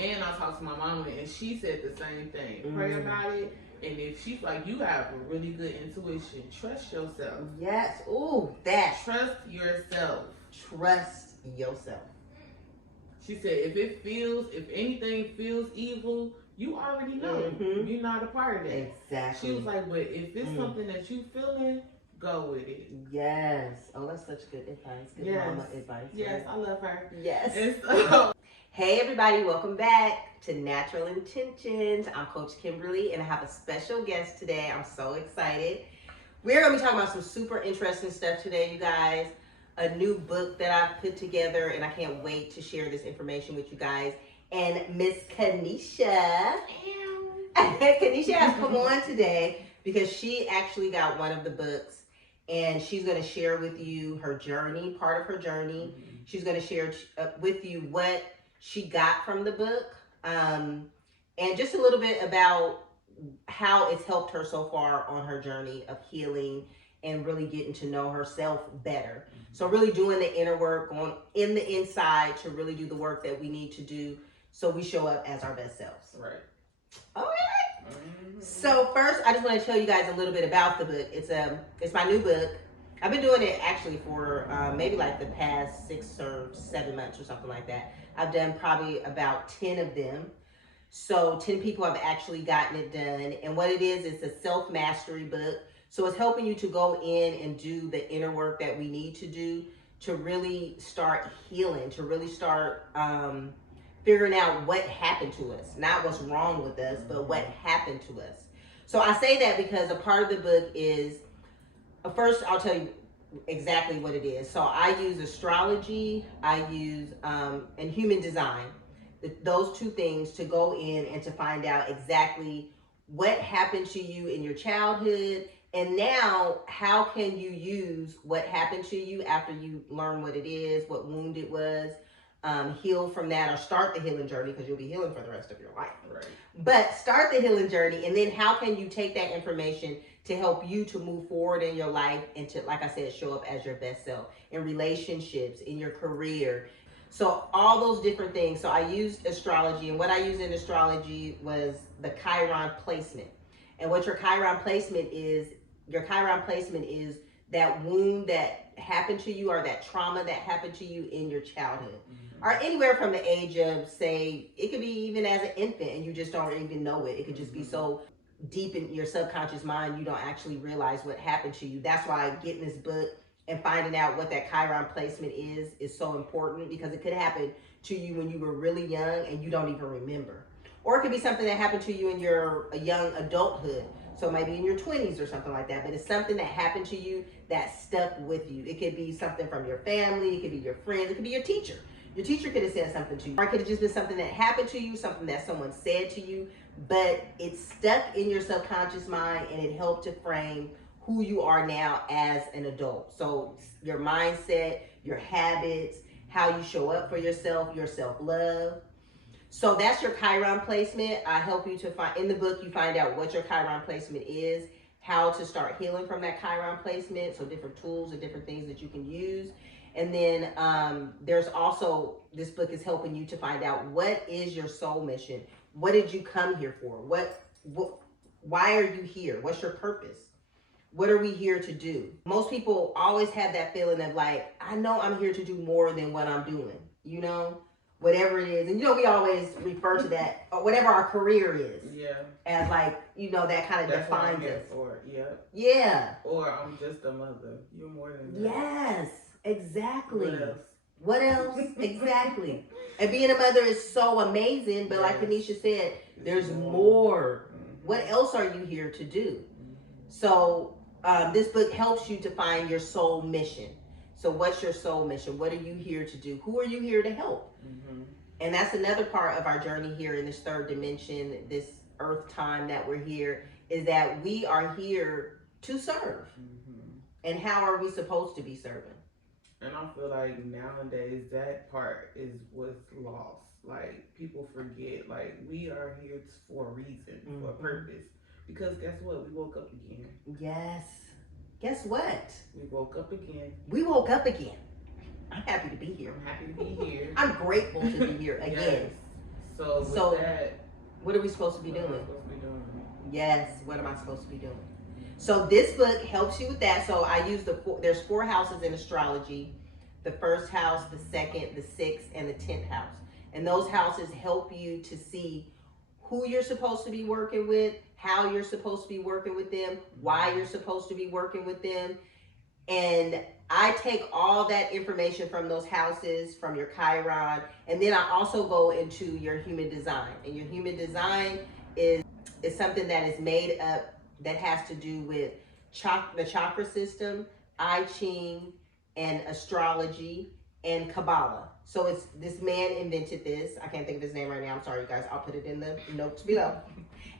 And I talked to my mama, and she said the same thing. Pray about it. And if she's like, you have a really good intuition, trust yourself. Yes. Ooh, that. Trust yourself. Trust yourself. She said, if anything feels evil, you already know. You're not a part of that. Exactly. She was like, but if it's something that you feeling, go with it. Yes. Oh, that's such good advice. Good mama advice. Yes, right? I love her. Yes. So, hey everybody, welcome back to Natural Intentions. I'm Coach Kimberly and I have a special guest today. I'm so excited. We're going to be talking about some super interesting stuff today, you guys. A new book that I've put together and I can't wait to share this information with you guys. And Miss Kenisha. Kenisha has come on today because she actually got one of the books and she's going to share with you her journey, part of her journey. She's going to share with you what she got from the book and just a little bit about how it's helped her so far on her journey of healing and really getting to know herself better. So really doing the inner work, going in the inside to really do the work that we need to do so we show up as our best selves. Right. All right. So first, I just want to tell you guys a little bit about the book. It's my new book. I've been doing it actually for maybe like the past 6 or 7 months or something like that. I've done probably about 10 of them. So 10 people have actually gotten it done. And what it is, it's a self-mastery book. So it's helping you to go in and do the inner work that we need to do to really start healing, to really start figuring out what happened to us. Not what's wrong with us, but what happened to us. So I say that because a part of the book is, first I'll tell you exactly what it is. So I use astrology, I use and human design. Those two things to go in and to find out exactly what happened to you in your childhood. And now, how can you use what happened to you after you learn what it is, what wound it was, heal from that, or start the healing journey, because you'll be healing for the rest of your life. Right. But start the healing journey, and then how can you take that information to help you to move forward in your life and to, like I said, show up as your best self in relationships, in your career. So all those different things. So I used astrology, and what I used in astrology was the Chiron placement. And what your Chiron placement is that wound that happened to you or that trauma that happened to you in your childhood. Or anywhere from the age of, say, it could be even as an infant and you just don't even know it. It could just be so deep in your subconscious mind you don't actually realize what happened to you. That's why getting this book and finding out what that Chiron placement is so important, because it could happen to you when you were really young and you don't even remember. Or it could be something that happened to you in your young adulthood. So maybe in your 20s or something like that. But it's something that happened to you that stuck with you. It could be something from your family. It could be your friends. It could be your teacher. Your teacher could have said something to you. Or it could have just been something that happened to you, something that someone said to you. But it stuck in your subconscious mind and it helped to frame who you are now as an adult. So your mindset, your habits, how you show up for yourself, your self-love. So that's your Chiron placement. I help you to find, in the book, you find out what your Chiron placement is, how to start healing from that Chiron placement. So different tools and different things that you can use. And then there's also, this book is helping you to find out what is your soul mission? What did you come here for? Why are you here? What's your purpose? What are we here to do? Most people always have that feeling of like, I know I'm here to do more than what I'm doing, you know? Whatever it is. And we always refer to that, or whatever our career is. Yeah. As like, that kind of defines us. For. Yeah. Yeah. Or I'm just a mother. You're more than that. Yes, exactly. What else? What else? Exactly. And being a mother is so amazing, but like Kenisha said, there's more. What else are you here to do? So this book helps you to find your soul mission. So what's your soul mission? What are you here to do? Who are you here to help? And that's another part of our journey here in this third dimension, this earth time that we're here, is that we are here to serve. And how are we supposed to be serving? And I feel like nowadays that part is what's lost. Like people forget, like we are here for a reason, for a purpose. Because guess what? We woke up again. Yes. Guess what? We woke up again. We woke up again. I'm happy to be here. I'm happy to be here. I'm grateful to be here again. Yes. So with So, that, what are we supposed to be what am I doing? supposed to be doing? Yes, what am I supposed to be doing? So this book helps you with that. So I use there's 4 houses in astrology: the first house, the second, the sixth, and the 10th house. And those houses help you to see who you're supposed to be working with, how you're supposed to be working with them, why you're supposed to be working with them. And I take all that information from those houses, from your Chiron, and then I also go into your human design. And your human design is something that is made up that has to do with the chakra system, I Ching, and astrology and Kabbalah. So it's this man invented this. I can't think of his name right now. I'm sorry, you guys. I'll put it in the notes below.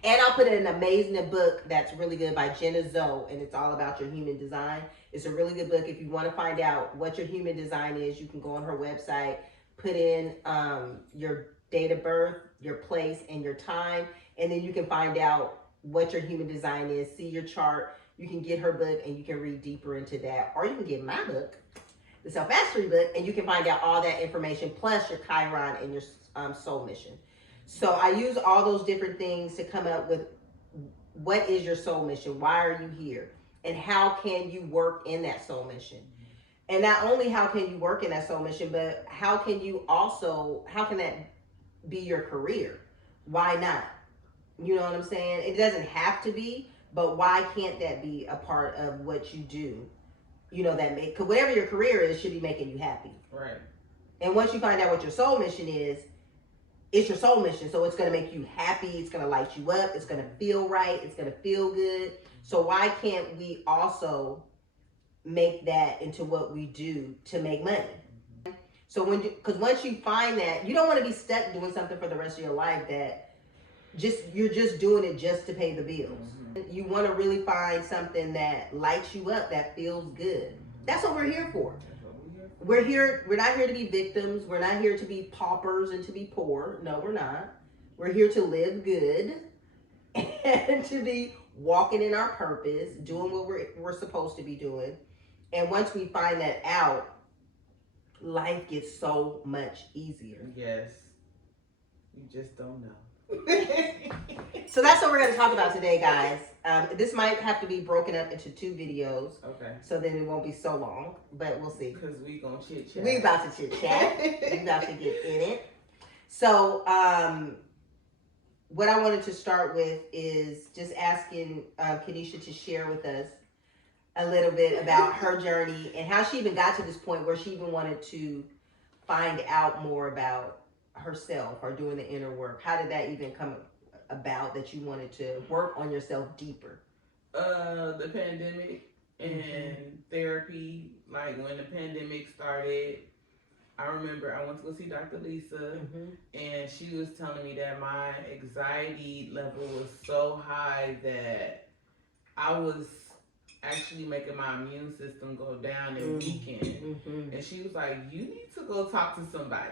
And I'll put in an amazing book that's really good by Jenna Zoe, and it's all about your human design. It's a really good book. If you want to find out what your human design is, you can go on her website, put in your date of birth, your place, and your time, and then you can find out what your human design is, see your chart. You can get her book and you can read deeper into that. Or you can get my book, the Self Mastery book, and you can find out all that information, plus your Chiron and your soul mission. So I use all those different things to come up with what is your soul mission? Why are you here? And how can you work in that soul mission? And not only how can you work in that soul mission, but how can that be your career? Why not? You know what I'm saying? It doesn't have to be, but why can't that be a part of what you do? You know, cause whatever your career is should be making you happy. Right. And once you find out what your soul mission is, it's your soul mission. So it's going to make you happy. It's going to light you up. It's going to feel right. It's going to feel good. So why can't we also make that into what we do to make money? So because once you find that, you don't want to be stuck doing something for the rest of your life that you're just doing it just to pay the bills. Mm-hmm. You want to really find something that lights you up, that feels good. That's what we're here for. We're not here to be victims. We're not here to be paupers and to be poor. No, we're not. We're here to live good and to be walking in our purpose, doing what we're supposed to be doing. And once we find that out, life gets so much easier. Yes. You just don't know. So that's what we're going to talk about today, guys. This might have to be broken up into 2 videos. Okay. So then it won't be so long, but we'll see. Because we gonna chit chat. We about to chit chat. We about to get in it. So what I wanted to start with is just asking Kenisha to share with us a little bit about her journey and how she even got to this point where she even wanted to find out more about herself or doing the inner work. How did that even come about that you wanted to work on yourself deeper? The pandemic and therapy. Like when the pandemic started, I remember I went to go see Dr. Lisa, and she was telling me that my anxiety level was so high that I was actually making my immune system go down and weaken. And she was like, you need to go talk to somebody.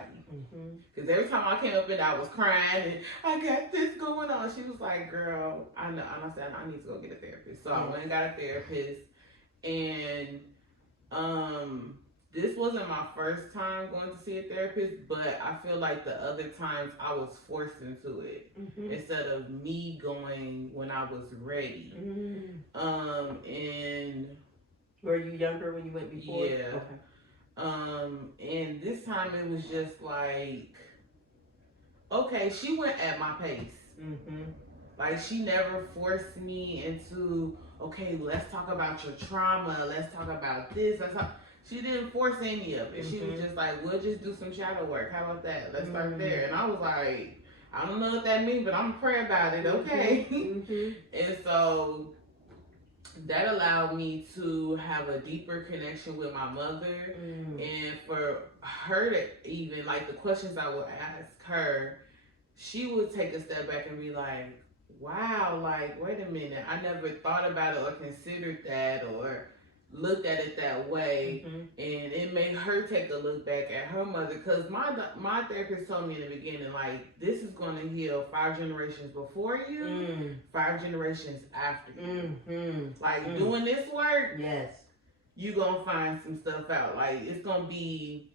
Because every time I came up and I was crying and I got this going on, she was like, girl, I know. And I said, I need to go get a therapist. So I went and got a therapist. And this wasn't my first time going to see a therapist, but I feel like the other times I was forced into it instead of me going when I was ready. And were you younger when you went before? Yeah. Okay. And this time it was just like, okay, she went at my pace. Like she never forced me into, okay, let's talk about your trauma. Let's talk about this. She didn't force any of it. She was just like, we'll just do some shadow work. How about that? Let's start there. And I was like, I don't know what that means, but I'm gonna pray about it, okay? And so that allowed me to have a deeper connection with my mother. And for her to even, like the questions I would ask her, she would take a step back and be like, wow, like, wait a minute, I never thought about it or considered that or looked at it that way. And it made her take a look back at her mother, because my therapist told me in the beginning, like, this is going to heal 5 generations before you, 5 generations after you. Like, doing this work, yes, you're going to find some stuff out. Like, it's going to be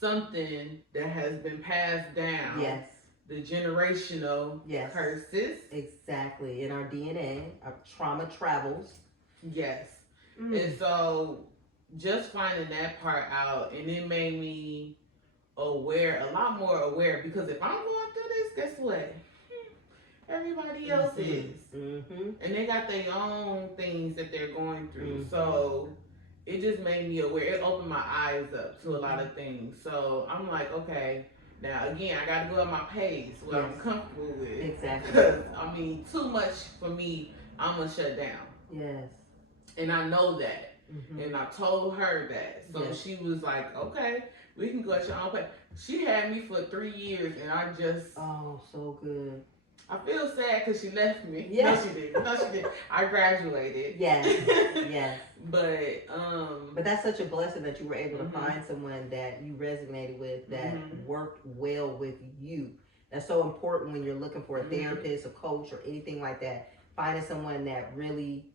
something that has been passed down. Yes. the generational curses. Exactly. In our DNA, our trauma travels. Yes. And so just finding that part out, and it made me aware, a lot more aware, because if I'm going through this, guess what? Everybody else is. And they got their own things that they're going through. So it just made me aware. It opened my eyes up to a lot of things. So I'm like, okay, now again, I got to go at my pace, what I'm comfortable with. Exactly. Because, I mean, too much for me, I'm going to shut down. Yes. And I know that. And I told her that. So she was like, okay, we can go at your own pace. She had me for 3 years, and I just... Oh, so good. I feel sad because she left me. Yes. No, she didn't. No, she didn't. I graduated. Yes. Yes. But that's such a blessing that you were able to find someone that you resonated with, that worked well with you. That's so important when you're looking for a therapist, a coach, or anything like that. Finding someone that really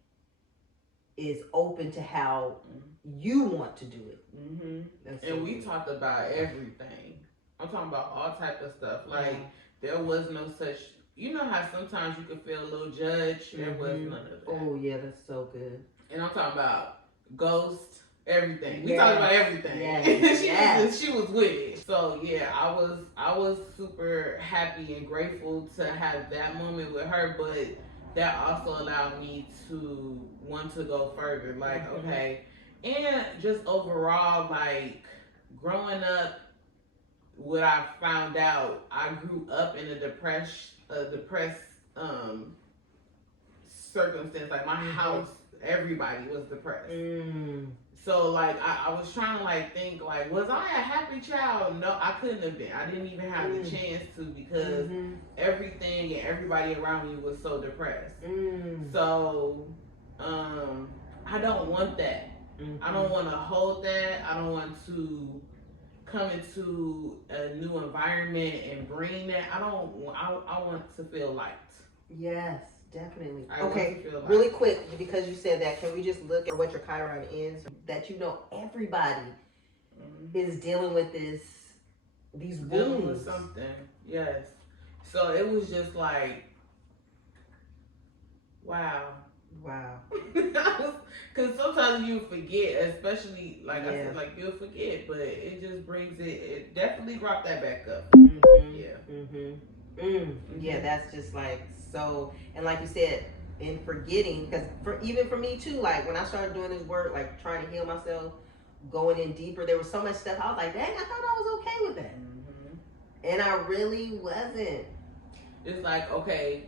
is open to how you want to do it. And we talked about everything. I'm talking about all type of stuff. Like, there was no such... You know how sometimes you can feel a little judged? There was none of that. Oh, yeah, that's so good. And I'm talking about ghosts, everything. We talked about everything. She was with it. So yeah, I was super happy and grateful to have that moment with her, but that also allowed me to want to go further. Like, okay. And just overall, like, growing up, what I found out, I grew up in a depressed circumstance. Like, my house, everybody was depressed. So, like, I was trying to, like, think, like, was I a happy child? No, I couldn't have been. I didn't even have the chance to, because everything and everybody around me was so depressed. So, I don't want that. I don't want to hold that. I don't want to come into a new environment and bring that. I want to feel light. Yes, definitely. Okay, really quick, because you said that, can we just look at what your Chiron is? That you know everybody is dealing with these wounds. Dealing with something, yes. So it was just like, wow. Because sometimes you forget, especially, like I said, like, you'll forget, but it just brings it definitely brought that back up. Yeah, that's just like so. And like you said, in forgetting, because even for me too, like when I started doing this work, like trying to heal myself, going in deeper, there was so much stuff I was like, dang, I thought I was okay with that. And I really wasn't. It's like, okay,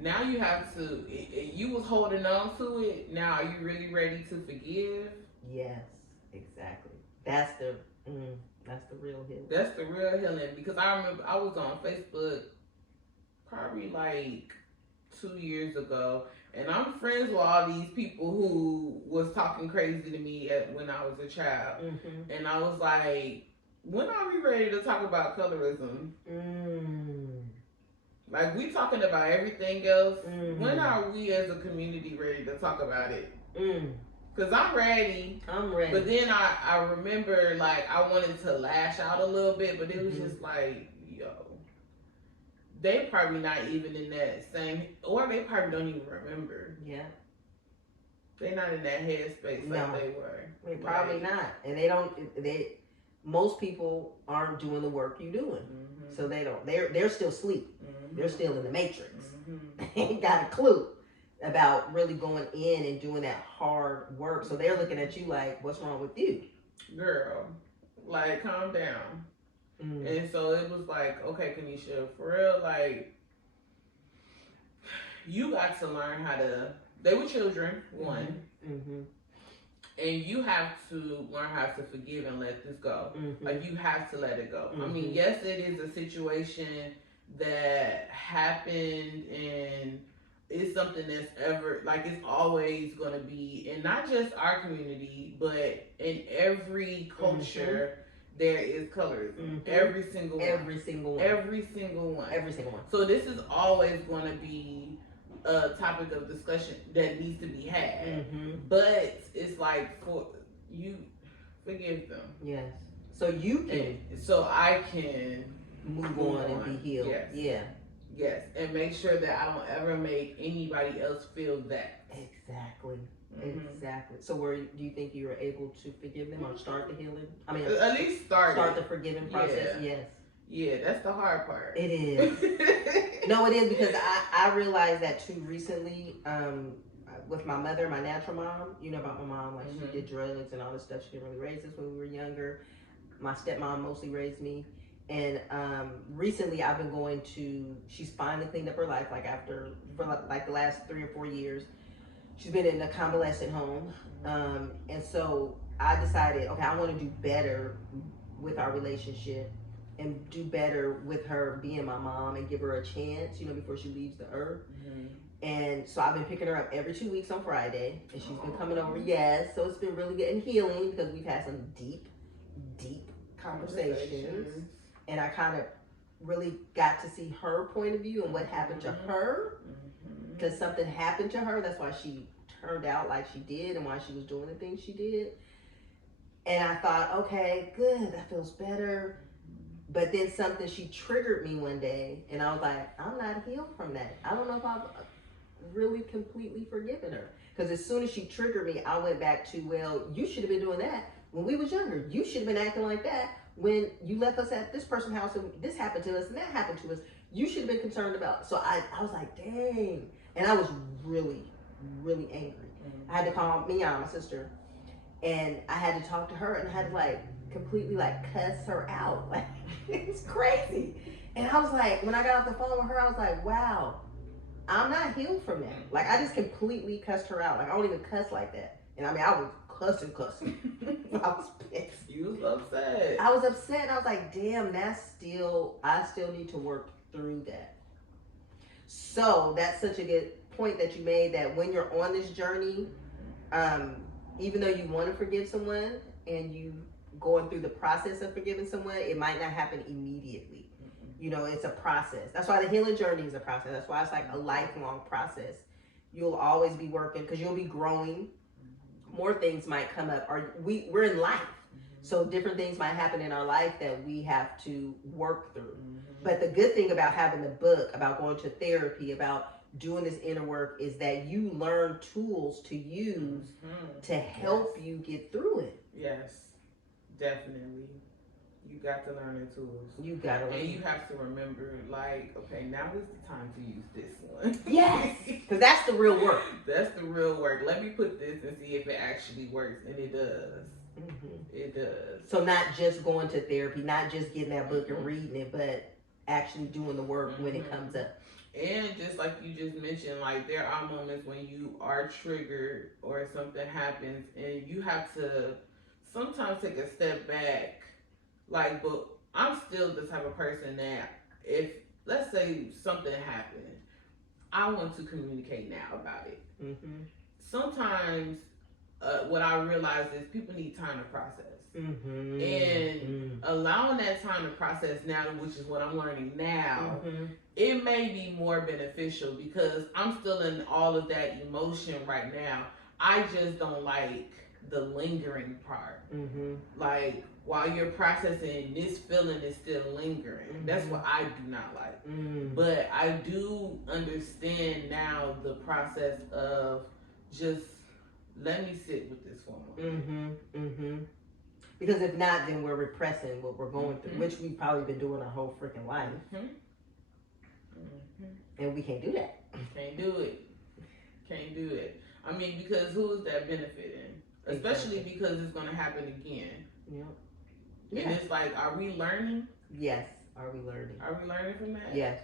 now you have to, you was holding on to it. Now, are you really ready to forgive? Yes, exactly. That's the real healing. That's the real healing. Because I remember I was on Facebook probably like 2 years ago, and I'm friends with all these people who was talking crazy to me when I was a child. And I was like, when are we ready to talk about colorism? Like, we talking about everything else. When are we as a community ready to talk about it? Because I'm ready. But then I remember, like, I wanted to lash out a little bit, but it was just like, yo, they probably not even in that same, or they probably don't even remember. Yeah. They're not in that headspace like they were. They probably not. And most people aren't doing the work you're doing. So they're still asleep. They're still in the matrix. They ain't got a clue about really going in and doing that hard work. So they're looking at you like, what's wrong with you? Girl, like, calm down. And so it was like, okay, Kenisha, for real, like, you got to learn how to, they were children, one. And you have to learn how to forgive and let this go. Like, you have to let it go. I mean, yes, it is a situation that happened, and it's something that's ever, like, it's always going to be, and not just our community, but in every culture, there is colorism. Every single one. So this is always going to be a topic of discussion that needs to be had. But it's like, for you, forgive them. Yes. So you can. So I can move on and be healed. Yes. Yeah. Yes, and make sure that I don't ever make anybody else feel that. Exactly. Exactly. So, do you think you were able to forgive them or start the healing? I mean, at least start the forgiving process. Yeah. Yes. Yeah, that's the hard part. It is. No, it is, because I realized that too recently. With my mother, my natural mom, you know about my mom, like she did drugs and all this stuff. She didn't really raise us when we were younger. My stepmom mostly raised me. And recently I've been going to, she's finally cleaned up her life, like for like the last 3 or 4 years. She's been in a convalescent home. And so I decided, okay, I want to do better with our relationship and do better with her being my mom and give her a chance, before she leaves the earth. And so I've been picking her up every 2 weeks on Friday, and she's been coming over. Yes, so it's been really good and healing, because we've had some deep conversations. And I kind of really got to see her point of view and what happened to her, because something happened to her. That's why she turned out like she did and why she was doing the things she did. And I thought, okay, good, that feels better. But then she triggered me one day, and I was like, I'm not healed from that. I don't know if I've really completely forgiven her. Because as soon as she triggered me, I went back to, well, you should have been doing that when we was younger. You should have been acting like that when you left us at this person's house and this happened to us and that happened to us. You should have been concerned about it. So I was like, dang. And I was really, really angry. I had to call Mia, my sister, and I had to talk to her, and I had to completely cuss her out. Like, it was crazy. And I was like, when I got off the phone with her, I was like, wow, I'm not healed from that. Like, I just completely cussed her out. Like, I don't even cuss like that. And I mean, I was cussing. I was pissed. You was upset. I was upset, and I was like, damn, I still need to work through that. So that's such a good point that you made, that when you're on this journey, even though you want to forgive someone and you going through the process of forgiving someone, it might not happen immediately. It's a process. That's why the healing journey is a process. That's why it's like a lifelong process. You'll always be working, because you'll be growing. More things might come up. We're in life. So different things might happen in our life that we have to work through. But the good thing about having the book, about going to therapy, about doing this inner work, is that you learn tools to use to help you get through it. Yes, definitely. You got to learn the tools. You got to learn. And you have to remember, okay, now is the time to use this one. Yes, because that's the real work. That's the real work. Let me put this and see if it actually works. And it does. It does. So not just going to therapy, not just getting that book and reading it, but actually doing the work when it comes up. And just like you just mentioned, there are moments when you are triggered or something happens, and you have to sometimes take a step back. But I'm still the type of person that, if, let's say, something happened, I want to communicate now about it. Sometimes what I realize is people need time to process. And allowing that time to process now, which is what I'm learning now, it may be more beneficial, because I'm still in all of that emotion right now. I just don't like the lingering part. While you're processing, this feeling is still lingering. That's what I do not like. But I do understand now the process of just, let me sit with this for a moment. Because if not, then we're repressing what we're going through, which we've probably been doing our whole freaking life. And we can't do that. Can't do it. Can't do it. I mean, because who is that benefiting? Especially because it's going to happen again. And it's are we learning? Yes. Are we learning? Are we learning from that? Yes.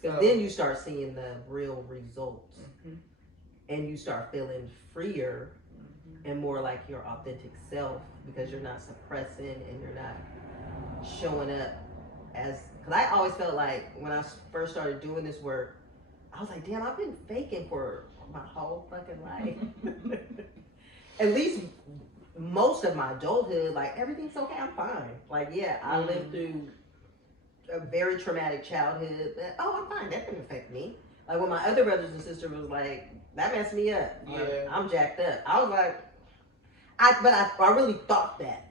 Because then you start seeing the real results. And you start feeling freer and more like your authentic self, because you're not suppressing and you're not showing up as, because I always felt like when I first started doing this work, I was like, damn, I've been faking for my whole fucking life. At least most of my adulthood, everything's okay, I'm fine. I lived through a very traumatic childhood, but I'm fine, that didn't affect me. When my other brothers and sisters was that messed me up. I'm jacked up. I was like, I really thought that.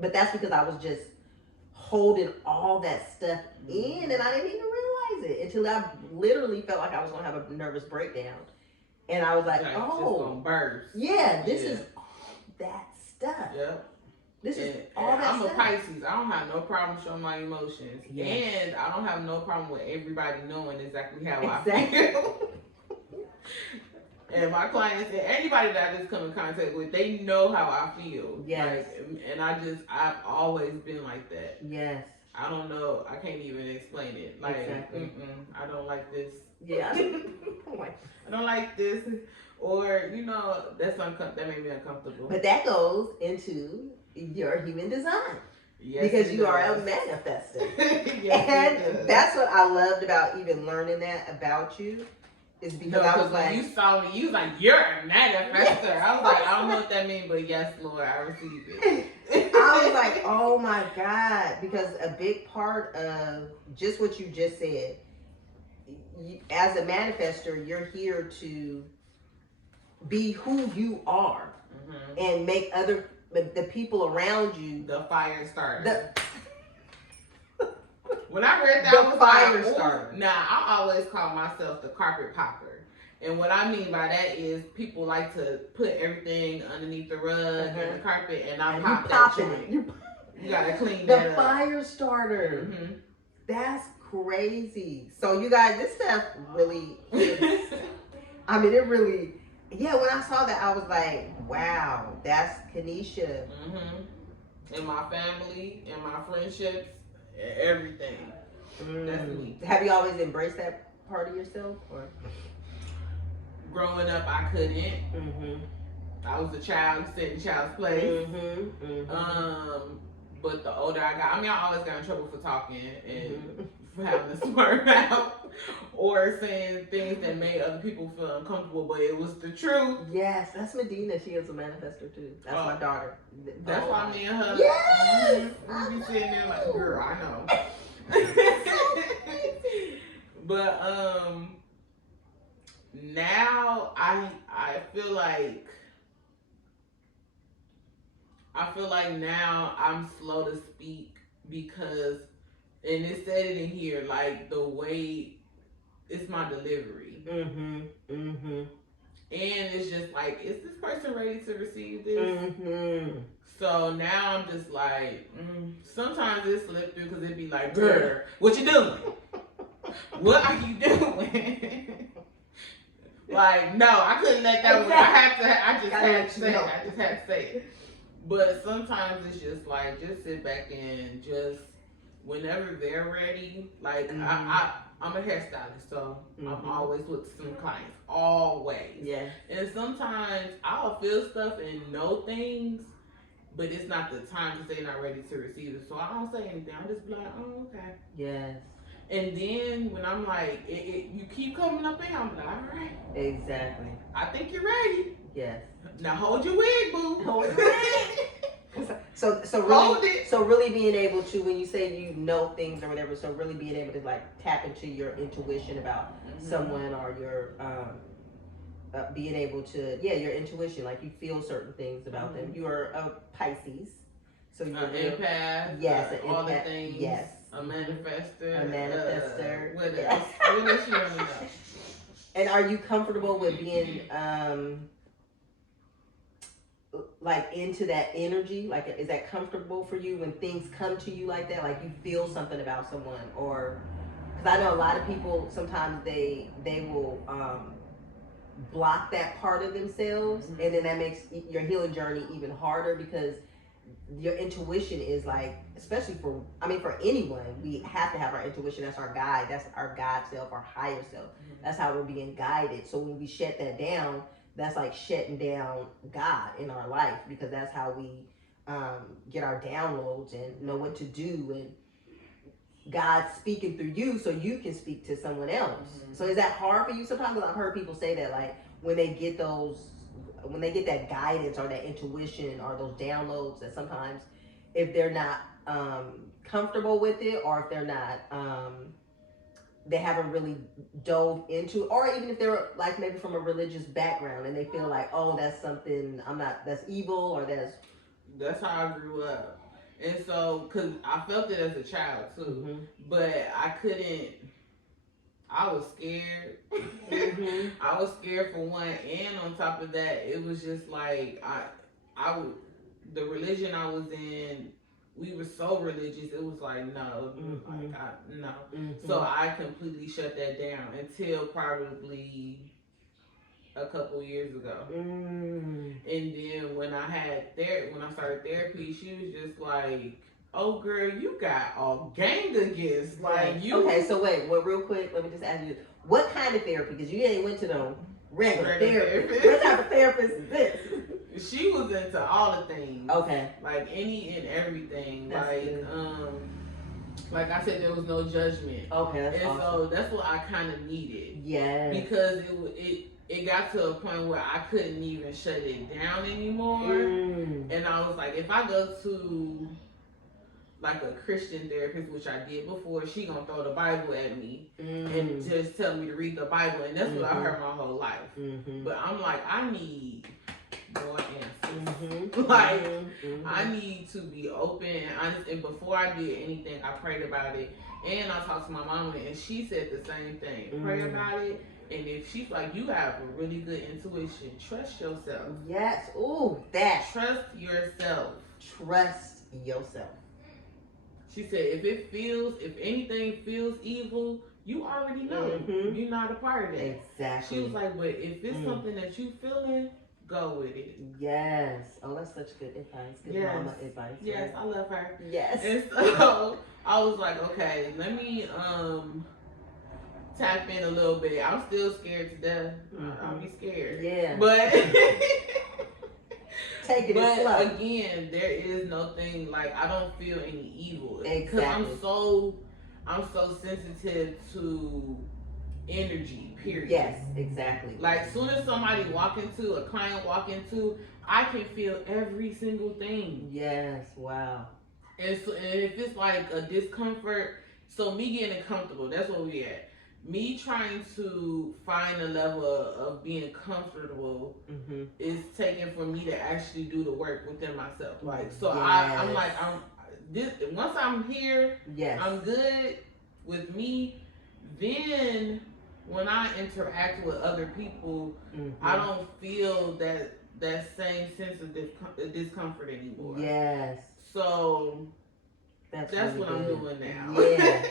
But that's because I was just holding all that stuff in, and I didn't even realize it until I literally felt like I was gonna have a nervous breakdown, and I was like, Like, oh, just gonna burst. Yeah, this is all that stuff. Yep. This is all that I'm stuff. a Pisces. I don't have no problem showing my emotions. Yes. And I don't have no problem with everybody knowing exactly how I feel. And my clients and anybody that I just come in contact with, they know how I feel. Yes. Like, and I've always been like that. Yes. I don't know. I can't even explain it. Like, exactly. I don't like this. Yeah. I don't like this. Or, you know, that made me uncomfortable. But that goes into your human design. Yes, because you are a manifester. Yes, and that's what I loved about even learning that about you. Is because I was like, when you saw me, you was like, you're a manifester. Yes, I was like, I don't know what that means, but yes, Lord, I receive it. I was like, oh my God, because a big part of just what you just said, as a manifester, you're here to be who you are and make the people around you the fire starter. When I read that, I was fire starter. Now, I always call myself the carpet popper. And what I mean by that is people like to put everything underneath the rug and the carpet, and I pop that joint. You gotta clean that up. The fire starter. That's crazy. So you guys, this stuff really is, I mean, it really, yeah, when I saw that, I was like, wow, that's Kenisha. In my family, in my friendships, everything. That's me. Have you always embraced that part of yourself, or? Growing up, I couldn't. I was a child, you said in child's place. But the older I got, I mean, I always got in trouble for talking and for having a smart mouth or saying things that made other people feel uncomfortable, but it was the truth. Yes, that's Medina. She is a manifestor too. That's my daughter. That's why me and her. Yes. We be sitting there like, girl, I know. But now I feel like now I'm slow to speak because, and it said it in here, like the way it's my delivery. And it's just like, is this person ready to receive this? So now I'm just like, sometimes it slip through because it be like, girl, what you doing? What are you doing? Like, no, I couldn't let that one. I just had to say it. But sometimes it's just like, just sit back and just, whenever they're ready, like, I'm a hairstylist, so I'm always with some clients, always. Yeah. And sometimes I'll feel stuff and know things, but it's not the time because they're not ready to receive it. So I don't say anything. I just be like, oh, okay. Yes. And then when I'm like, you keep coming up in, I'm like, all right. Exactly. I think you're ready. Yes. Now hold your wig, boo. Hold your wig. So really being able to, when you say you know things or whatever, so really being able to like tap into your intuition about someone, or your being able to, your intuition, like you feel certain things about them. You are a Pisces, so you're an empath. Yes, all the things. Yes. A manifester. A manifester. What else? What else you want to know? And are you comfortable with being like into that energy? Like, is that comfortable for you when things come to you like that? Like you feel something about someone, or because I know a lot of people sometimes they will block that part of themselves, and then that makes your healing journey even harder because your intuition is like, especially for anyone, we have to have our intuition. That's our guide. That's our God self, our higher self. That's how we're being guided. So when we shut that down, that's like shutting down God in our life, because that's how we get our downloads and know what to do, and God's speaking through you so you can speak to someone else. So is that hard for you? Sometimes I've heard people say that, like when they get that guidance or that intuition or those downloads, that sometimes if they're not comfortable with it, or if they're not they haven't really dove into, or even if they're like maybe from a religious background and they feel like, oh, that's something that's evil, or that's how I grew up. And so, cause I felt it as a child too, but I couldn't. I was scared. I was scared for one, and on top of that, it was just like I would, the religion I was in. We were so religious. It was like no, no. So I completely shut that down until probably a couple years ago. And then when I had when I started therapy, she was just like, "Oh, girl, you got all gang of gifts." Like you. Okay, so wait. Well, real quick, let me just ask you, what kind of therapy? Because you ain't went to no regular therapy. What type of therapist is this? She was into all the things. Okay. Like any and everything. That's good. Like I said, there was no judgment. Okay, that's awesome. So that's what I kind of needed. Yeah. Because it got to a point where I couldn't even shut it down anymore. And I was like, if I go to like a Christian therapist, which I did before, she gonna throw the Bible at me and just tell me to read the Bible, and that's what I heard my whole life. But I'm like, I need more answers. Like, I need to be open and honest. And before I did anything, I prayed about it, and I talked to my mama, and she said the same thing. Pray about it. And if she's like, you have a really good intuition, trust yourself. Yes. Ooh, that. Trust yourself. Trust yourself. She said, if anything feels evil, you already know. You're not a part of that. Exactly. She was like, but if it's something that you feeling, go with it. Yes. Oh, that's such good advice. Good mama advice. Yes, right? I love her. Yes. And so I was like, okay, let me tap in a little bit. I'm still scared to death. I'll be scared. Yeah. But taking it slow. Again, there is no thing like I don't feel any evil. Exactly. Because I'm so sensitive to energy, period. Yes, exactly. Like soon as somebody a client walk into, I can feel every single thing. Yes, wow. And if it's like a discomfort, so me getting comfortable, that's where we at. Me trying to find a level of being comfortable is taken for me to actually do the work within myself. Like, so I'm like, once I'm here, I'm good with me. Then when I interact with other people, I don't feel that same sense of discomfort anymore. Yes. So that's really what I'm doing now. Yeah.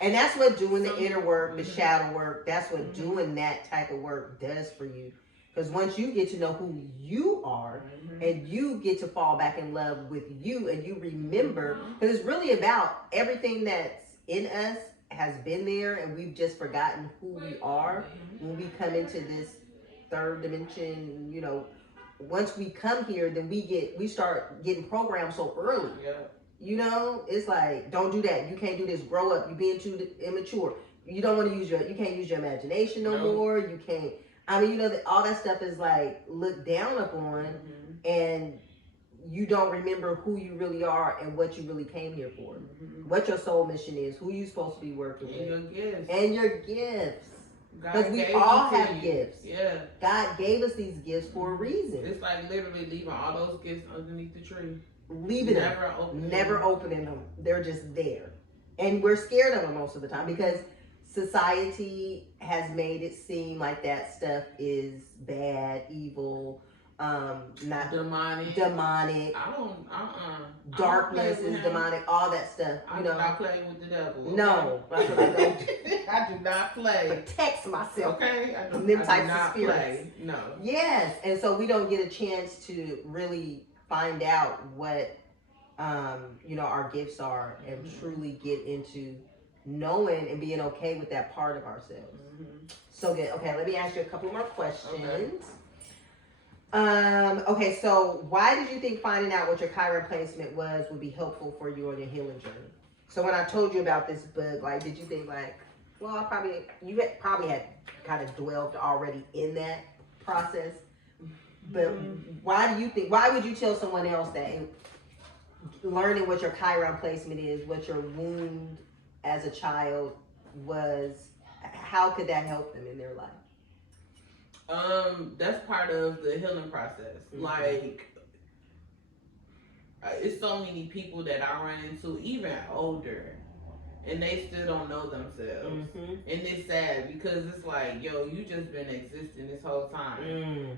And that's what doing the inner work, the shadow work, that's what doing that type of work does for you. Because once you get to know who you are and you get to fall back in love with you and you remember, because it's really about everything that's in us has been there and we've just forgotten who we are. When we come into this third dimension, you know, once we come here, then we start getting programmed so early. Yeah. You know, it's like, don't do that. You can't do this. Grow up. You're being too immature. You don't want to you can't use your imagination no more. You can't, I mean, you know, all that stuff is like looked down upon and you don't remember who you really are and what you really came here for. What your soul mission is, who you're supposed to be working with. And your gifts. Because we all have gifts. Yeah. God gave us these gifts for a reason. It's like literally leaving all those gifts underneath the tree. Leaving never opening them. They're just there. And we're scared of them most of the time because society has made it seem like that stuff is bad, evil, not demonic. I don't darkness is demonic, all that stuff. I do not play with the devil. Okay? No, I don't. I do not play. Protect myself. Okay, I do not spirits. Play. No. Yes, and so we don't get a chance to really find out what you know, our gifts are and truly get into knowing and being okay with that part of ourselves. So good. Okay, let me ask you a couple more questions. Okay, so why did you think finding out what your Chiron placement was would be helpful for you on your healing journey? So when I told you about this book, like, did you think like, well, you probably had kind of dwelled already in that process, but why would you tell someone else that learning what your Chiron placement is, what your wound as a child was, how could that help them in their life? That's part of the healing process. Like, it's so many people that I run into, even older, and they still don't know themselves. And it's sad because it's like, yo, you just been existing this whole time.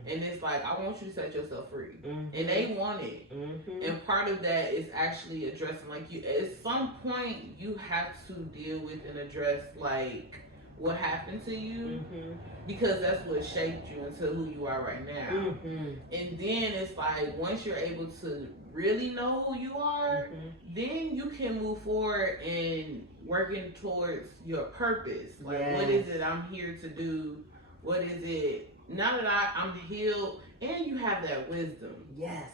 And it's like, I want you to set yourself free. And they want it. And part of that is actually addressing, like, you at some point you have to deal with and address, like, what happened to you, because that's what shaped you into who you are right now. And then it's like, once you're able to really know who you are, then you can move forward and working towards your purpose. Like, what is it I'm here to do? What is it? Now that I'm healed, and you have that wisdom. Yes.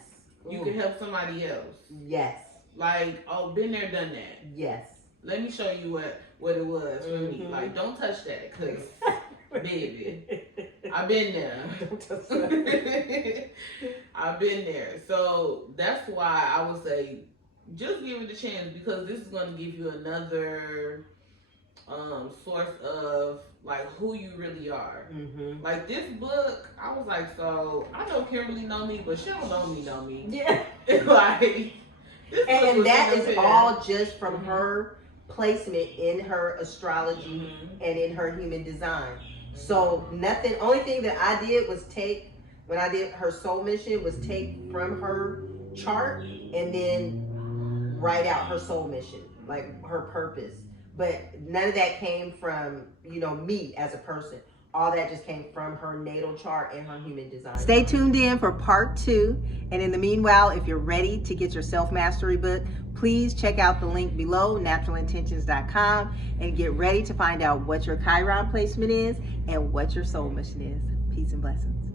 You can help somebody else. Yes. Like, oh, been there, done that. Yes. Let me show you what it was for me. Like, don't touch that, cause baby, I've been there. Don't touch that. I've been there. So that's why I would say, just give it a chance, because this is going to give you another source of, like, who you really are. Like, this book, I was like, so I know Kimberly know me, but she don't know me. Yeah. Like, and that is all just from her placement in her astrology and in her human design. So nothing, only thing that I did was take, when I did her soul mission, was take from her chart and then write out her soul mission, like her purpose. But none of that came from, me as a person. All that just came from her natal chart and her human design. Stay tuned in for part 2. And in the meanwhile, if you're ready to get your self-mastery book, please check out the link below, naturalintentions.com, and get ready to find out what your Chiron placement is and what your soul mission is. Peace and blessings.